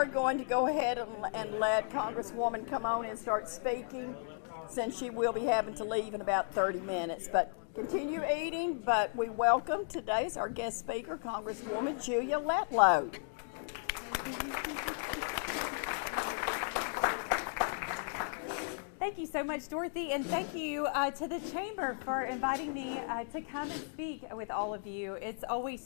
are going to go ahead and let Congresswoman come on and start speaking, since she will be having to leave in about 30 minutes. But continue eating, but we welcome today's our guest speaker, Congresswoman Julia Letlow. Thank you so much, Dorothy, and thank you to the Chamber for inviting me to come and speak with all of you. It's always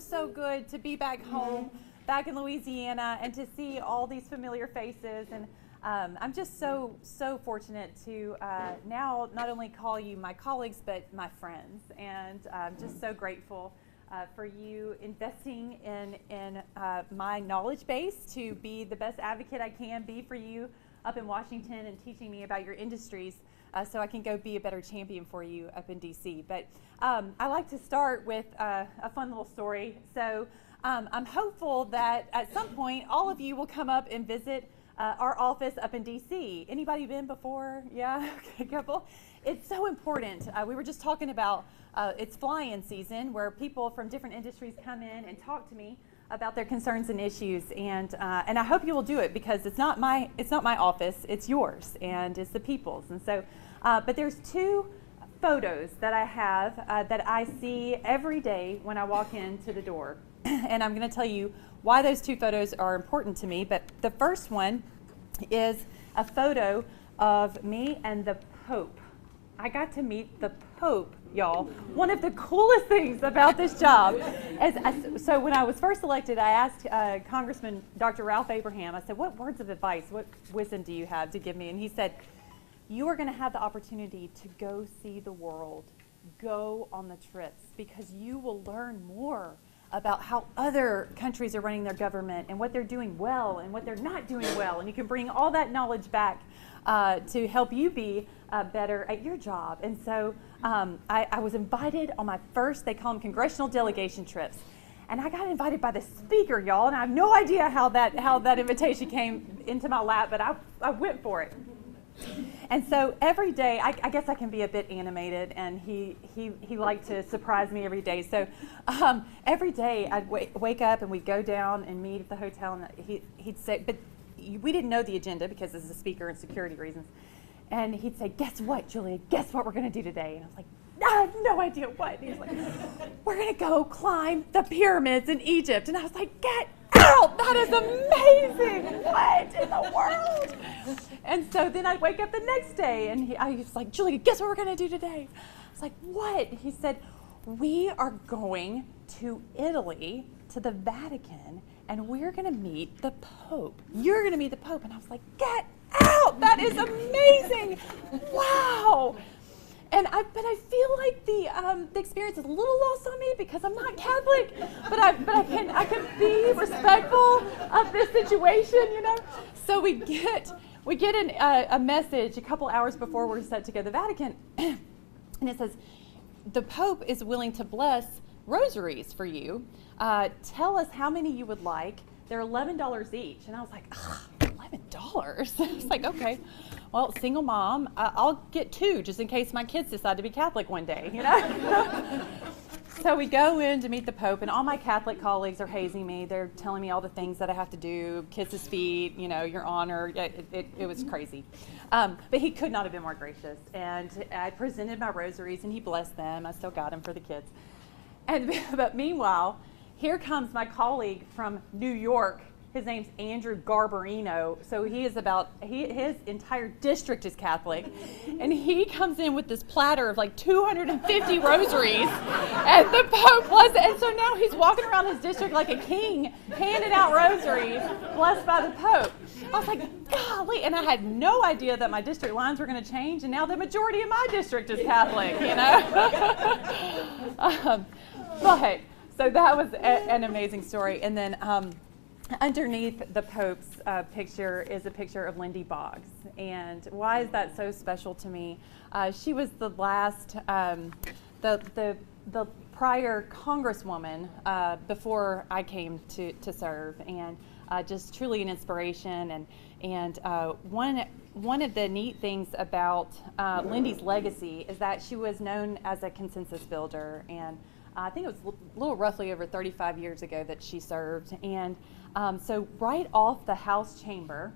so good to be back home, back in Louisiana, and to see all these familiar faces. And I'm just so fortunate to now not only call you my colleagues, but my friends. And I'm just so grateful for you investing in my knowledge base to be the best advocate I can be for you up in Washington, and teaching me about your industries so I can go be a better champion for you up in DC. But I like to start with a fun little story. So I'm hopeful that at some point all of you will come up and visit our office up in DC. Anybody been before? Yeah, okay, couple. It's so important. We were just talking about it's fly-in season, where people from different industries come in and talk to me about their concerns and issues, and I hope you will do it, because it's not my office, it's yours, and it's the people's. And so, but there's two photos that I have that I see every day when I walk into the door, and I'm going to tell you why those two photos are important to me. But the first one is a photo of me and the Pope. I got to meet the Pope, y'all. One of the coolest things about this job so when I was first elected, I asked Congressman Dr. Ralph Abraham, I said, what words of advice, what wisdom do you have to give me? And he said, you are going to have the opportunity to go see the world, go on the trips, because you will learn more about how other countries are running their government and what they're doing well and what they're not doing well. And you can bring all that knowledge back to help you be better at your job. And so I was invited on my first, they call them congressional delegation trips. And I got invited by the speaker, y'all, and I have no idea how that invitation came into my lap, but I went for it. And so every day, I guess I can be a bit animated, and he liked to surprise me every day. So every day I'd wake up and we'd go down and meet at the hotel, and he'd say, but we didn't know the agenda because this is a speaker and security reasons. And he'd say, guess what, Julia, guess what we're going to do today? And I was like, I have no idea what. And he was like, we're going to go climb the pyramids in Egypt. And I was like, get out, that is amazing. What in the world? And so then I'd wake up the next day, and I was like, Julia, guess what we're going to do today? I was like, what? He said, we are going to Italy, to the Vatican, and we're going to meet the Pope. You're going to meet the Pope. And I was like, get out! That is amazing! Wow! But I feel like the experience is a little lost on me because I'm not Catholic. But I can be respectful of this situation, you know. So we get a message a couple hours before we're set to go to the Vatican, and it says, the Pope is willing to bless rosaries for you. Tell us how many you would like. They're $11 each. And I was like, $11? I was like, okay, well, single mom, I'll get two just in case my kids decide to be Catholic one day, you know? So we go in to meet the Pope, and all my Catholic colleagues are hazing me. They're telling me all the things that I have to do, kiss his feet, you know, your honor. It was crazy. But he could not have been more gracious. And I presented my rosaries, and he blessed them. I still got them for the kids. But meanwhile, here comes my colleague from New York. His name's Andrew Garbarino. So his entire district is Catholic. And he comes in with this platter of like 250 rosaries. And the Pope was, and so now he's walking around his district like a king, handing out rosaries, blessed by the Pope. I was like, golly, and I had no idea that my district lines were going to change, and now the majority of my district is Catholic, you know? But, so that was an amazing story. And then underneath the Pope's picture is a picture of Lindy Boggs. And why is that so special to me? She was the last, the prior Congresswoman before I came to serve, and just truly an inspiration. And one of the neat things about Lindy's legacy is that she was known as a consensus builder, and I think it was a little roughly over 35 years ago that she served. And So right off the House chamber,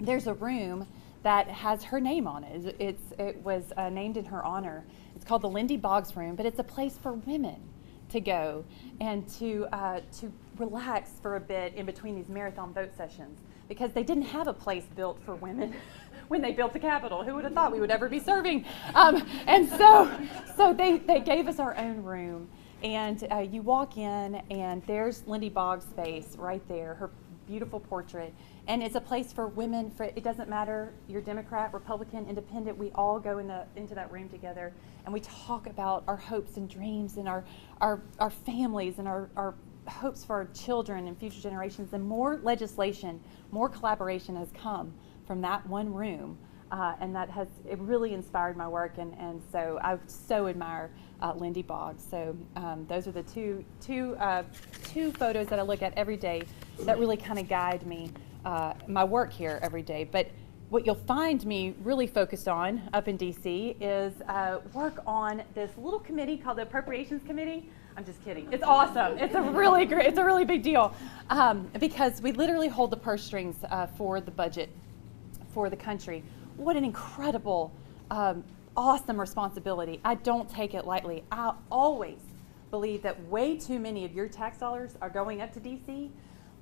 there's a room that has her name on it. It was named in her honor. It's called the Lindy Boggs Room, but it's a place for women to go and to relax for a bit in between these marathon vote sessions, because they didn't have a place built for women when they built the Capitol. Who would have thought we would ever be serving? And so they gave us our own room, and you walk in, and there's Lindy Boggs' face right there, her beautiful portrait. And it's a place for women. It doesn't matter, you're Democrat, Republican, Independent, we all go into that room together, and we talk about our hopes and dreams and our families and our hopes for our children and future generations. And more legislation, more collaboration has come from that one room, and it really inspired my work, and so I so admire Lindy Boggs. So those are the two photos that I look at every day that really kind of guide me my work here every day. But what you'll find me really focused on up in DC is work on this little committee called the Appropriations Committee. I'm just kidding. It's awesome. It's a really big deal, because we literally hold the purse strings for the budget for the country. What an incredible, awesome responsibility. I don't take it lightly. I always believe that way too many of your tax dollars are going up to DC.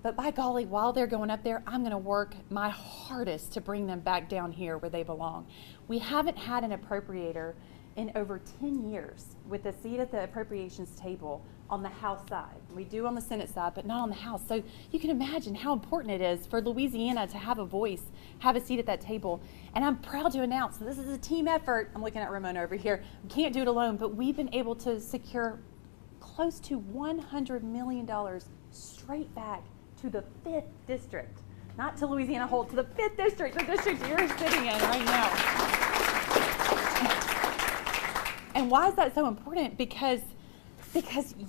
But by golly, while they're going up there, I'm going to work my hardest to bring them back down here where they belong. We haven't had an appropriator in over 10 years with a seat at the appropriations table on the House side. We do on the Senate side, but not on the House. So you can imagine how important it is for Louisiana to have a voice, have a seat at that table. And I'm proud to announce that this is a team effort. I'm looking at Ramona over here. We can't do it alone, but we've been able to secure close to $100 million straight back to the 5th district, not to Louisiana Whole, to the 5th district, the district you're sitting in right now. And why is that so important? Because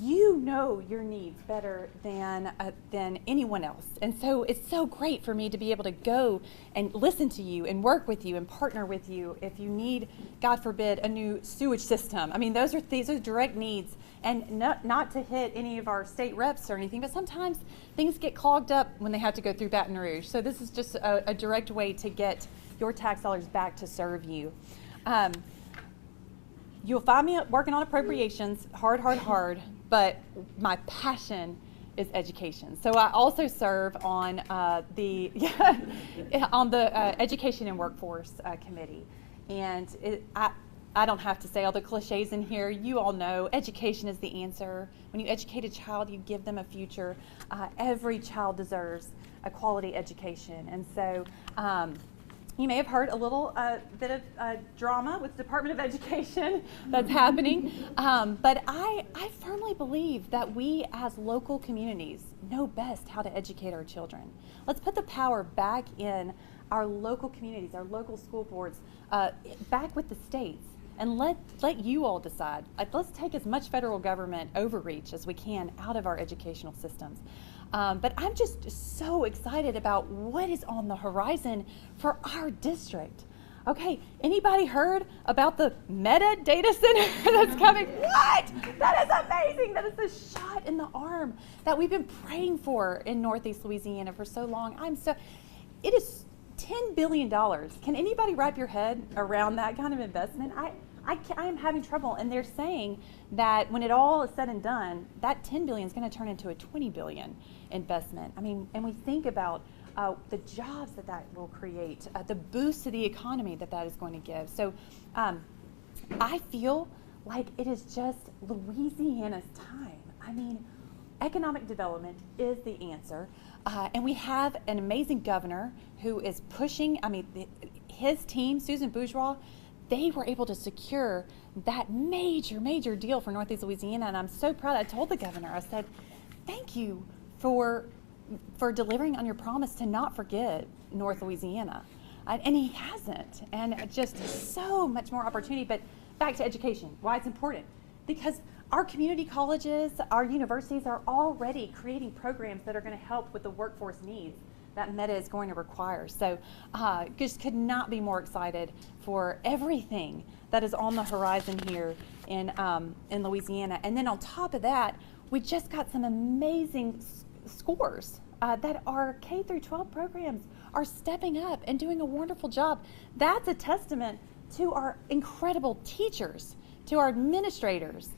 you know your needs better than anyone else. And so it's so great for me to be able to go and listen to you and work with you and partner with you if you need, God forbid, a new sewage system. I mean, these are direct needs. And not to hit any of our state reps or anything, but sometimes things get clogged up when they have to go through Baton Rouge. So this is just a direct way to get your tax dollars back to serve you. You'll find me working on appropriations, hard, but my passion is education. So I also serve on the Education and Workforce Committee. And I don't have to say all the cliches in here. You all know education is the answer. When you educate a child, you give them a future. Every child deserves a quality education. And so you may have heard a little bit of drama with the Department of Education that's happening. But I firmly believe that we as local communities know best how to educate our children. Let's put the power back in our local communities, our local school boards, back with the states. And let you all decide. Let's take as much federal government overreach as we can out of our educational systems. But I'm just so excited about what is on the horizon for our district. Okay, anybody heard about the Meta data center that's coming? What? That is amazing. That is the shot in the arm that we've been praying for in Northeast Louisiana for so long. It is $10 billion. Can anybody wrap your head around that kind of investment? I am having trouble, and they're saying that when it all is said and done, that $10 billion is going to turn into a $20 billion investment. I mean, and we think about the jobs that will create, the boost to the economy that is going to give. So I feel like it is just Louisiana's time. I mean, economic development is the answer. And we have an amazing governor who is pushing, his team, Susan Bourgeois, they were able to secure that major deal for Northeast Louisiana, and I'm so proud. I told the governor, I said, thank you for delivering on your promise to not forget North Louisiana. And he hasn't, and just so much more opportunity. But back to education, why it's important. Because our community colleges, our universities are already creating programs that are going to help with the workforce needs that Meta is going to require. So just could not be more excited for everything that is on the horizon here in Louisiana. And then on top of that, we just got some amazing scores that our K through 12 programs are stepping up and doing a wonderful job. That's a testament to our incredible teachers, to our administrators,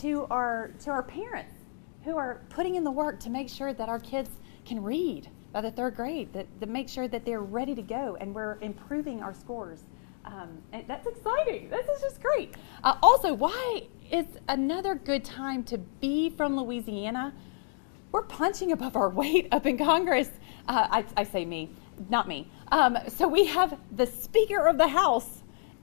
to our parents who are putting in the work to make sure that our kids can read by the 3rd grade, that make sure that they're ready to go and we're improving our scores. And that's exciting. This is just great. Also, why is another good time to be from Louisiana? We're punching above our weight up in Congress. I say me, not me. So we have the Speaker of the House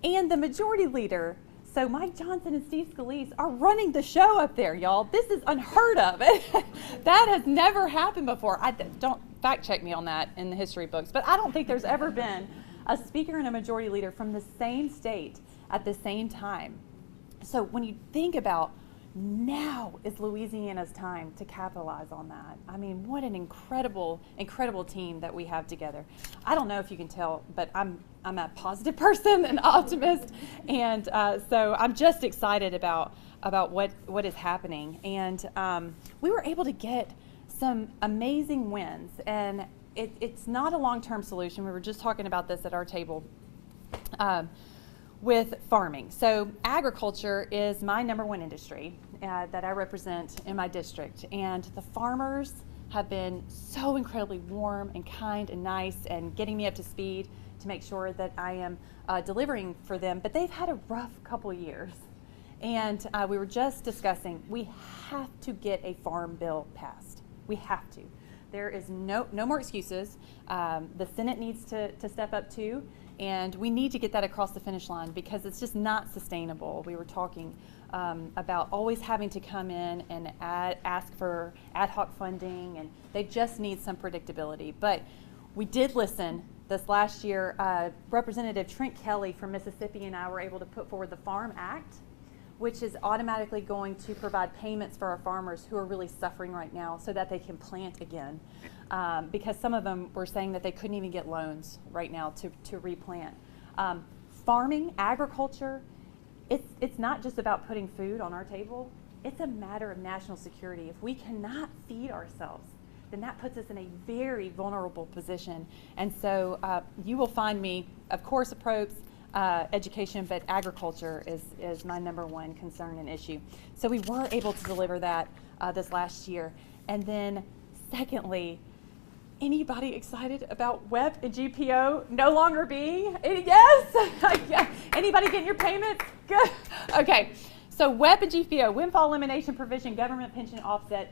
and the Majority Leader. So Mike Johnson and Steve Scalise are running the show up there, y'all. This is unheard of. That has never happened before. Don't fact check me on that in the history books, but I don't think there's ever been a Speaker and a Majority Leader from the same state at the same time. So when you think about now is Louisiana's time to capitalize on that. I mean, what an incredible, incredible team that we have together. I don't know if you can tell, but I'm a positive person, an optimist, and so I'm just excited about what is happening. And we were able to get some amazing wins, and it's not a long-term solution. We were just talking about this at our table. With farming. So agriculture is my #1 industry that I represent in my district, and the farmers have been so incredibly warm and kind and nice and getting me up to speed to make sure that I am delivering for them, but they've had a rough couple years. And we were just discussing, we have to get a farm bill passed. We have to. There is no more excuses. The Senate needs to step up too. And we need to get that across the finish line because it's just not sustainable. We were talking about always having to come in and ask for ad hoc funding, and they just need some predictability. But we did listen this last year. Representative Trent Kelly from Mississippi and I were able to put forward the Farm Act, which is automatically going to provide payments for our farmers who are really suffering right now so that they can plant again. Because some of them were saying that they couldn't even get loans right now to replant. Farming, agriculture, it's not just about putting food on our table. It's a matter of national security. If we cannot feed ourselves, then that puts us in a very vulnerable position. And so you will find me, of course, approach education, but agriculture is my #1 concern and issue. So we were able to deliver that this last year. And then secondly, anybody excited about WEP and GPO no longer being? Yes? Yeah. Anybody getting your payments? Good. Okay. So WEP and GPO, windfall elimination provision, government pension offset.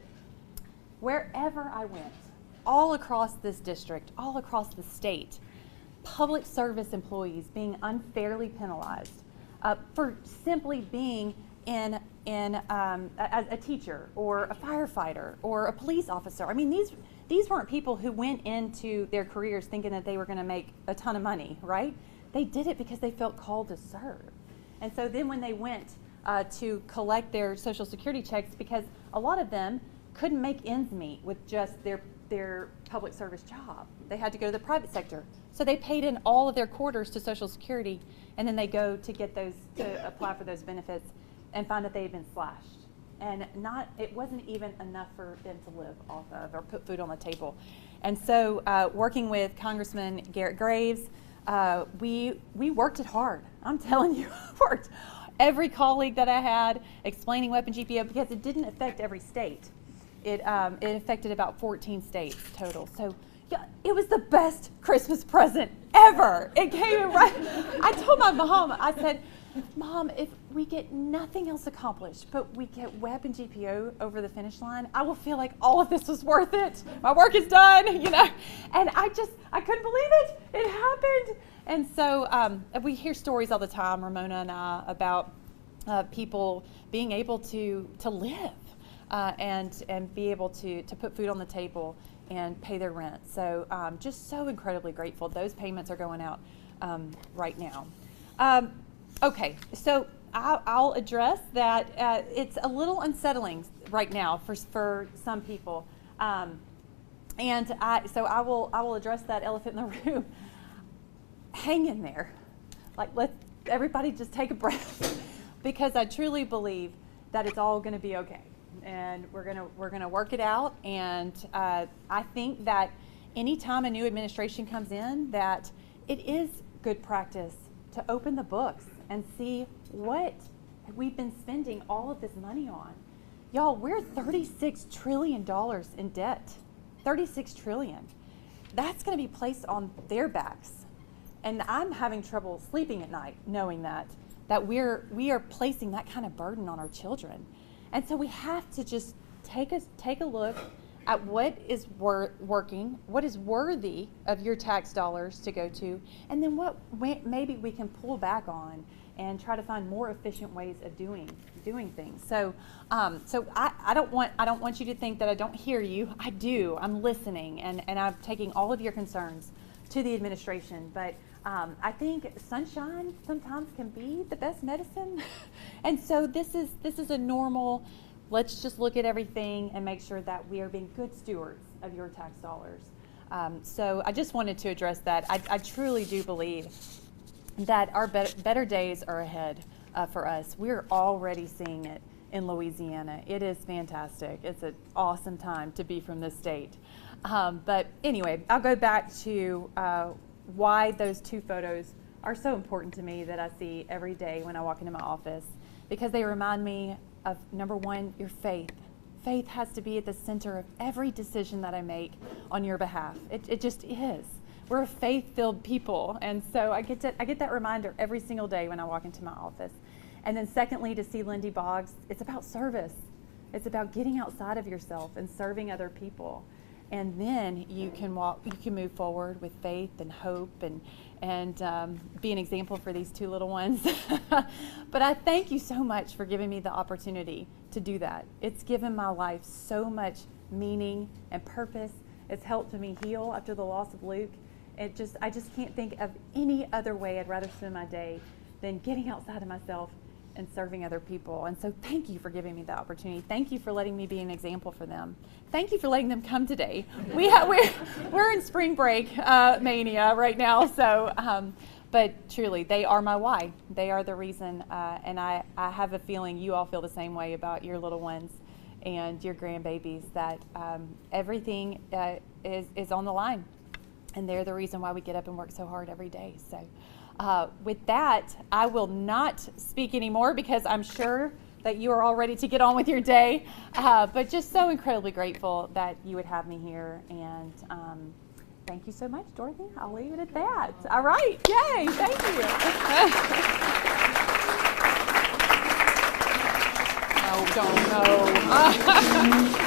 Wherever I went, all across this district, all across the state, public service employees being unfairly penalized for simply being as a teacher or a firefighter or a police officer. I mean, these weren't people who went into their careers thinking that they were going to make a ton of money, right? They did it because they felt called to serve. And so then when they went to collect their Social Security checks, because a lot of them couldn't make ends meet with just their public service job. They had to go to the private sector. So they paid in all of their quarters to Social Security, and then they go to get those, to apply for those benefits and find that they had been slashed. And it wasn't even enough for them to live off of or put food on the table. And so working with Congressman Garrett Graves, we worked it hard. I'm telling you, worked. Every colleague that I had explaining WEP and GPO, because it didn't affect every state. It affected about 14 states total. So yeah, it was the best Christmas present ever. It came in right. I told my mom, I said, Mom, if we get nothing else accomplished, but we get WEP and GPO over the finish line, I will feel like all of this was worth it. My work is done, you know. And I couldn't believe it. It happened. And so we hear stories all the time, Ramona and I, about people being able to live and be able to put food on the table and pay their rent. So just so incredibly grateful. Those payments are going out right now. Okay, so I'll address that. It's a little unsettling right now for some people, and so I will address that elephant in the room. Hang in there, like let everybody just take a breath, because I truly believe that it's all going to be okay. and we're gonna work it out. And I think that anytime a new administration comes in, that it is good practice to open the books and see what we've been spending all of this money on. Y'all, we're $36 trillion in debt. $36 trillion. That's going to be placed on their backs. And I'm having trouble sleeping at night knowing that we are placing that kind of burden on our children. And so we have to just take a look at what is working, what is worthy of your tax dollars to go to, and then what maybe we can pull back on and try to find more efficient ways of doing things. So I don't want you to think that I don't hear you. I do. I'm listening, and I'm taking all of your concerns to the administration. But I think sunshine sometimes can be the best medicine. And so this is a normal, let's just look at everything and make sure that we are being good stewards of your tax dollars. So I just wanted to address that. I truly do believe that our better days are ahead for us. We're already seeing it in Louisiana. It is fantastic. It's an awesome time to be from this state. But anyway, I'll go back to why those two photos are so important to me that I see every day when I walk into my office, because they remind me of, number one, your faith. Faith has to be at the center of every decision that I make on your behalf. It just is. We're a faith-filled people, and so I get that reminder every single day when I walk into my office. And then secondly, to see Lindy Boggs, it's about service. It's about getting outside of yourself and serving other people. And then you can move forward with faith and hope and be an example for these two little ones. But I thank you so much for giving me the opportunity to do that. It's given my life so much meaning and purpose. It's helped me heal after the loss of Luke. I just can't think of any other way I'd rather spend my day than getting outside of myself and serving other people. And so thank you for giving me the opportunity. Thank you for letting me be an example for them. Thank you for letting them come today. We're in spring break mania right now. So, but truly, they are my why. They are the reason. And I have a feeling you all feel the same way about your little ones and your grandbabies, that everything is on the line. And they're the reason why we get up and work so hard every day. So with that, I will not speak anymore because I'm sure that you are all ready to get on with your day. But just so incredibly grateful that you would have me here. And thank you so much, Dorothy. I'll leave it at that. All right. Yay. Thank you. Oh, don't know.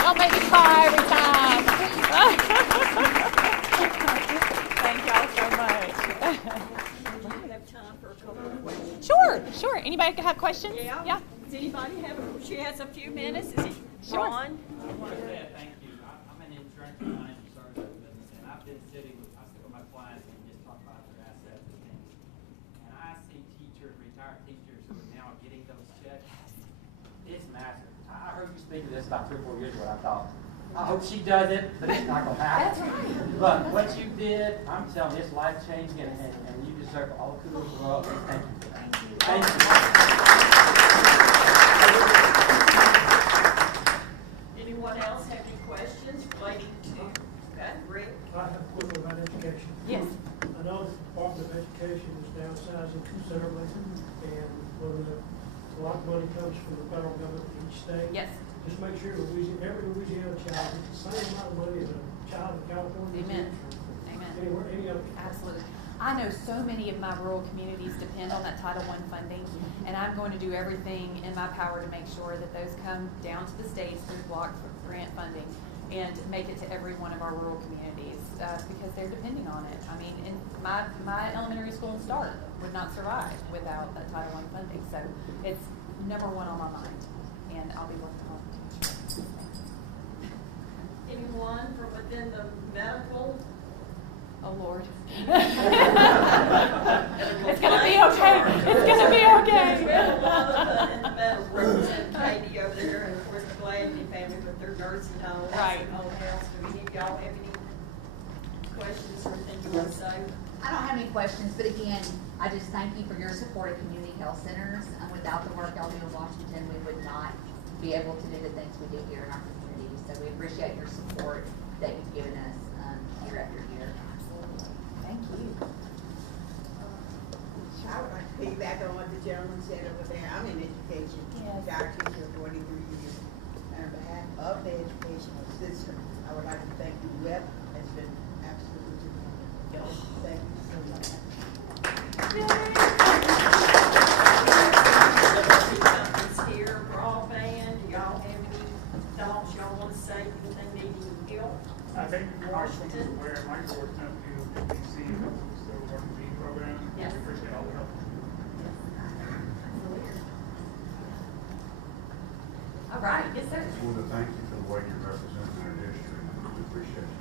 Don't make me cry every time. Thank y'all so much. We have time for a couple of questions. Sure. Anybody have questions? Yeah. Does anybody have? She has a few minutes. Is it Sure. Ron? I want to say thank you. I'm an insurance and financial services business, and I've been sitting with my clients and just talk about their assets and things. And I see teachers, retired teachers, who are now getting those checks. It's massive. I heard you speak to this about 3 or 4 years ago. I thought, I hope she does it, but it's not going to happen. That's right. But what you did, I'm telling you, it's life changing, and you deserve all the kudos in the world. Thank you for that. Thank you. Anyone else have any questions relating to that, Rick? I have a question about education. Yes. I know the Department of Education is downsizing considerably, and when a lot of money comes from the federal government in each state. Yes. Just make sure every Louisiana child gets the same amount of money as a child in California. Amen. Anywhere, any other. Absolutely. I know so many of my rural communities depend on that Title I funding, and I'm going to do everything in my power to make sure that those come down to the states through block grant funding and make it to every one of our rural communities because they're depending on it. I mean, my elementary school in Stark would not survive without that Title I funding. So it's number one on my mind, and I'll be working hard to make sure. Anyone from within the medical? Oh, Lord. It's going to be okay. It's going to be okay. We have a lot of in the medical represent Katie over there, and of course the Gladney family with their nursing homes. Right. And all else. Do any of y'all have any questions or anything you want to say? I don't have any questions, but again, I just thank you for your support of community health centers. And without the work y'all do in Washington, we would not be able to do the things we do here in our community. So we appreciate your support that you've given us, year after year. Thank you. I would like to piggyback on what the gentleman said over there. I'm in education, Yes. our teacher for 43 years. And on behalf of the educational system, I would like to thank you. Web has been absolutely wonderful. Thank you so much. Here, broadband, do y'all have any thoughts y'all want to say, anything needing help? I think Washington, where my course company is PC, still working the program. Yes. We appreciate all the help. All right, yes, sir. Just want to thank you for the way you represent our district. We appreciate you.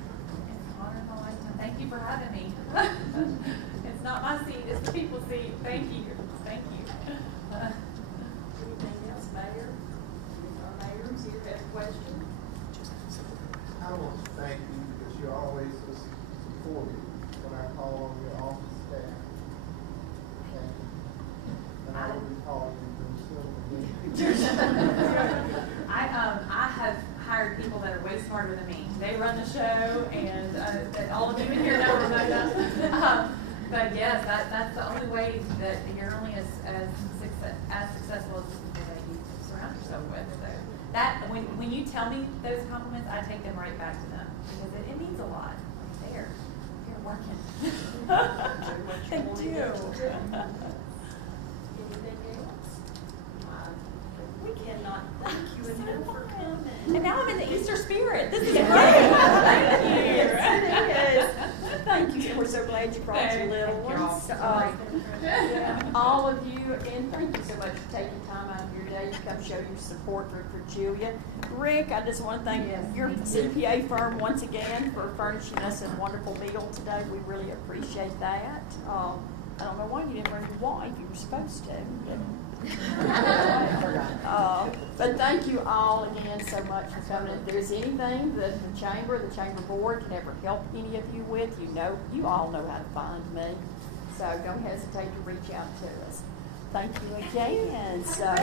It's an honor of my lifetime. Thank you for having me. It's not my seat, it's the people's seat. Thank you. Thank you. Anything else, Mayor? Our mayors here have a question? I want to thank you because you're always so supportive when I call on your office staff. Thank you. And I will be calling you very soon. I have hired people that are way smarter than me. They run the show, and that all of you in here know Rebecca. But yes, that's the only way that you're only as successful as the people that you surround yourself with. So that when you tell me those compliments, I take them right back to them because it means a lot. Like they're working. Thank you. Anything else? We cannot thank you enough for coming. And now I'm in the Easter spirit. This is great. Thank you. It is. Thank you. We're so glad you brought your Thank little you all. ones. Yeah. All of you, and thank you so much for taking time out of your day to come show your support for Julia. Rick, I just want to thank your CPA firm once again for furnishing us a wonderful meal today. We really appreciate that. I don't know why you didn't bring your wife. You were supposed to. But thank you all again so much for coming. If there's anything that the chamber board can ever help any of you with, you all know how to find me. So don't hesitate to reach out to us. Thank you again. So.